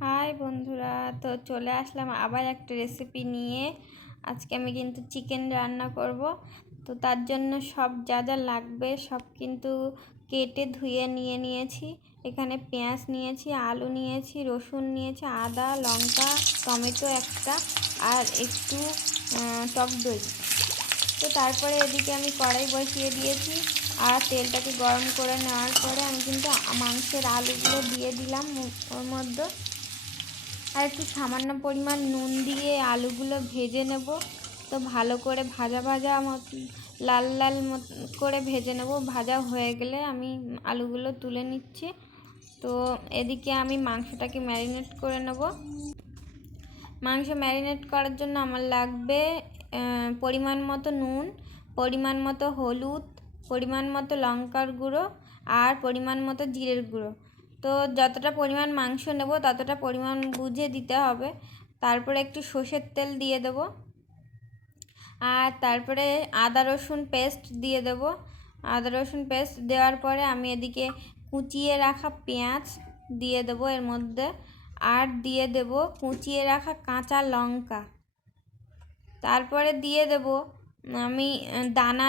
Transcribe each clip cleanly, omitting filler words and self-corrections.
High বন্ধুরা, তো চলে আসলাম আবার একটা রেসিপি নিয়ে। আজকে আমি কিন্তু চিকেন রান্না করব। তো তার জন্য সব যা যা লাগবে সব কিন্তু কেটে ধুয়ে নিয়েছি। এখানে পেঁয়াজ নিয়েছি, আলু নিয়েছি, রসুন নিয়েছি, আদা, লঙ্কা, টমেটো একটা, আর একটু টক দই। তো তারপরে এদিকে আমি কড়াই বসিয়ে দিয়েছি, আর তেলটাকে গরম করে নেওয়ার পরে আমি কিন্তু মাংসের আলুগুলো দিয়ে দিলাম ওর মধ্যে। আর একটু সামান্য পরিমাণ নুন দিয়ে আলুগুলো ভেজে নেব। তো ভালো করে ভাজা ভাজা লাল লাল করে ভেজে নেব। ভাজা হয়ে গেলে আমি আলুগুলো তুলে নিচ্ছি। তো এদিকে আমি মাংসটাকে ম্যারিনেট করে নেব। মাংস ম্যারিনেট করার জন্য আমার লাগবে পরিমাণ মতো নুন, পরিমাণ মতো হলুদ, পরিমাণ মতো লঙ্কার গুঁড়ো, আর পরিমাণ মতো জিরের গুঁড়ো। তো যতটা পরিমাণ মাংস নেব ততটা পরিমাণ বুঝে দিতে হবে। তারপরে একটু সর্ষের তেল দিয়ে দেব, আর তারপরে আদা রসুন পেস্ট দিয়ে দেব। আদা রসুন পেস্ট দেওয়ার পরে আমি এদিকে কুচিয়ে রাখা পেঁয়াজ দিয়ে দেব এর মধ্যে, আর দিয়ে দেব কুচিয়ে রাখা কাঁচা লঙ্কা। তারপরে দিয়ে দেব আমি দানা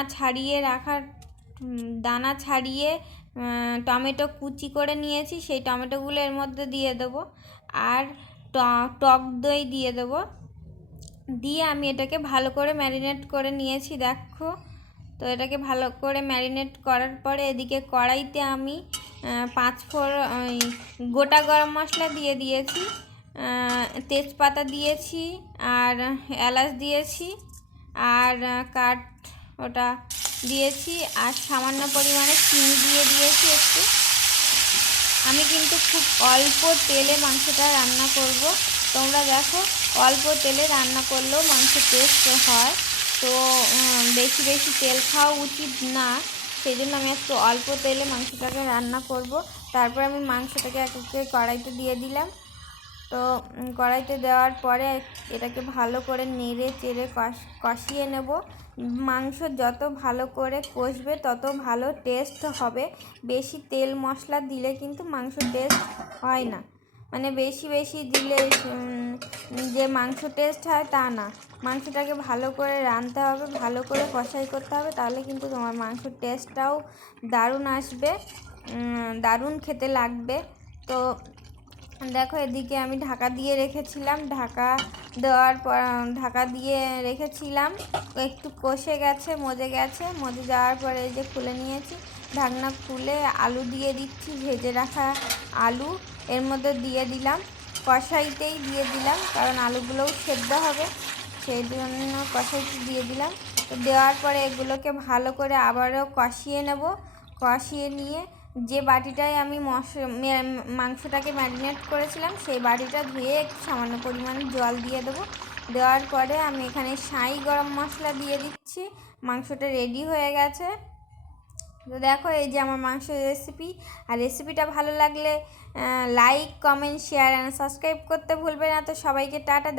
ছাড়িয়ে টমেটো কুচি করে নিয়েছি, সেই টমেটোগুলো এর মধ্যে দিয়ে দেব, আর টক দই দিয়ে দেব। দিয়ে আমি এটাকে ভালো করে ম্যারিনেট করে নিয়েছি, দেখো। তো এটাকে ভালো করে ম্যারিনেট করার পরে এদিকে কড়াইতে আমি গোটা গরম মশলা দিয়ে দিয়েছি, তেজপাতা দিয়েছি, আর এলাচ দিয়েছি, আর ওটা দিয়েছি, আর সামান্য পরিমাণে চিনি দিয়ে দিয়েছি একটু। আমি কিন্তু খুব অল্প তেলে মাংসটা রান্না করব। তোমরা দেখো, অল্প তেলে রান্না করলেও মাংস টেস্ট হয়। তো বেশি বেশি তেল খাওয়া উচিত না, সেই জন্য আমি একটু অল্প তেলে মাংসটাকে রান্না করব। তারপর আমি মাংসটাকে একে কড়াইতে দিয়ে দিলাম। তো কড়াইতে দেওয়ার পরে এটাকে ভালো করে নেড়ে চেড়ে কষিয়ে নেব। মাংস যত ভালো করে কষবে তত ভালো টেস্ট হবে। বেশি তেল মশলা দিলে কিন্তু মাংস টেস্ট হয় না, মানে বেশি বেশি দিলে যে মাংস টেস্ট হয় তা না। মাংসটাকে ভালো করে রাঁধতে হবে, ভালো করে কষাই করতে হবে, তাহলে কিন্তু তোমার মাংসের টেস্টটাও দারুণ আসবে, দারুণ খেতে লাগবে। তো দেখো, এদিকে আমি ঢাকা দিয়ে রেখেছিলাম, ঢাকা দিয়ে রেখেছিলাম। একটু কষে গেছে, মজে যাওয়ার পরে এই যে খুলে নিয়েছি। ঢাকনা খুলে আলু দিয়ে দিচ্ছি, ভেজে রাখা আলু এর মধ্যে দিয়ে দিলাম। কষাইতেই দিয়ে দিলাম, কারণ আলুগুলোও সেদ্ধ হবে, সেই জন্য কষাইতে দিয়ে দিলাম। তো দেওয়ার পরে এগুলোকে ভালো করে আবারও কষিয়ে নেব। কষিয়ে নিয়ে যে বাটিটায় আমি মাংসটাকে ম্যারিনেট করেছিলাম, সেই বাটিটা ধুয়ে একটু সামান্য পরিমাণে জল দিয়ে দেবো। দেওয়ার পরে আমি এখানে শাহি গরম মশলা দিয়ে দিচ্ছি। মাংসটা রেডি হয়ে গেছে। তো দেখো, এই যে আমার মাংসের রেসিপি। আর রেসিপিটা ভালো লাগলে like, comment, share and subscribe করতে ভুলবে না। তো সবাইকে টাটা।